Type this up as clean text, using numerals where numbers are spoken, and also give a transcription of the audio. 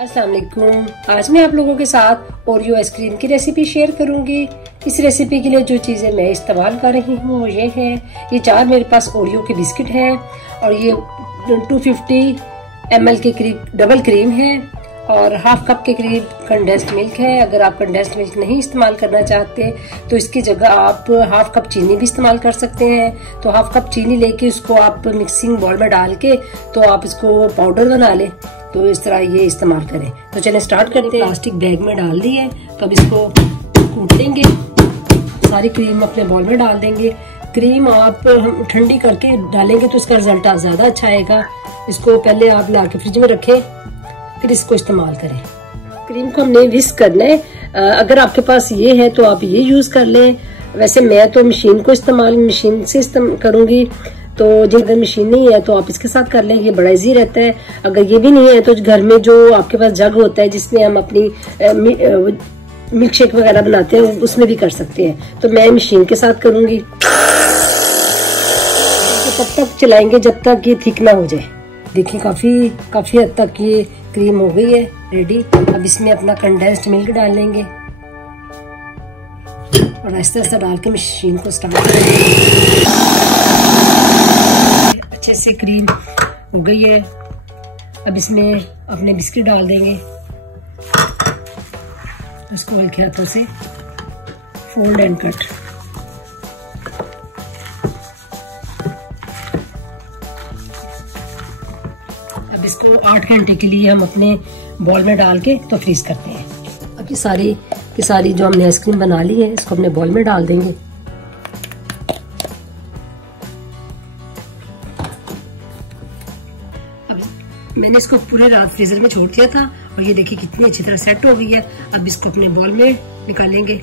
अस्सलाम वालेकुम। आज मैं आप लोगों के साथ ओरियो आइसक्रीम की रेसिपी शेयर करूंगी। इस रेसिपी के लिए जो चीज़ें मैं इस्तेमाल कर रही हूँ वो ये है। ये 4 मेरे पास ओरियो के बिस्किट हैं और ये 250 ml के करीब डबल क्रीम है और हाफ कप के करीब कंडेंस्ड मिल्क है। अगर आप कंडेंस्ड मिल्क नहीं इस्तेमाल करना चाहते तो इसकी जगह आप हाफ कप चीनी भी इस्तेमाल कर सकते हैं। तो हाफ कप चीनी लेके उसको आप मिक्सिंग बाउल में डाल के तो आप इसको पाउडर बना लें। तो इस तरह ये इस्तेमाल करें। तो चलें स्टार्ट करते हैं। प्लास्टिक बैग में डाल दी है तो अब इसको कूट लेंगे। सारी क्रीम अपने बाउल में डाल देंगे। क्रीम आप ठंडी करके डालेंगे तो इसका रिजल्ट ज्यादा अच्छा आएगा। इसको पहले आप ला के फ्रिज में रखें, फिर इसको इस्तेमाल करें। क्रीम को हमने विस्क करना है। अगर आपके पास ये है तो आप ये यूज कर लें। वैसे मैं तो मशीन से इस्तेमाल करूंगी। तो अगर मशीन नहीं है तो आप इसके साथ कर लें, ये बड़ा इजी रहता है। अगर ये भी नहीं है तो घर में जो आपके पास जग होता है जिसमें हम अपनी मिल्क शेक वगैरह बनाते हैं उसमें भी कर सकते हैं। तो मैं मशीन के साथ करूंगी। तो तब तक चलाएंगे जब तक ये थिक ना हो जाए। देखिए काफी हद तक ये क्रीम हो गई है रेडी। अब इसमें अपना कंडेंस्ड मिल्क डाल लेंगे और आहिस्ता डाल के मशीन को स्टार्ट करेंगे। अच्छे से क्रीम हो गई है। अब इसमें अपने बिस्किट डाल देंगे। इसको हल्के हाथों से फोल्ड एंड कट। अब इसको 8 घंटे के लिए हम अपने बॉल में डाल के तो फ्रीज करते हैं। अब ये सारी जो हमने आइसक्रीम बना ली है इसको अपने बॉल में डाल देंगे। मैंने इसको पूरे रात फ्रीजर में छोड़ दिया था और ये देखिए कितनी अच्छी तरह सेट हो गई है। अब इसको अपने बॉल में निकालेंगे।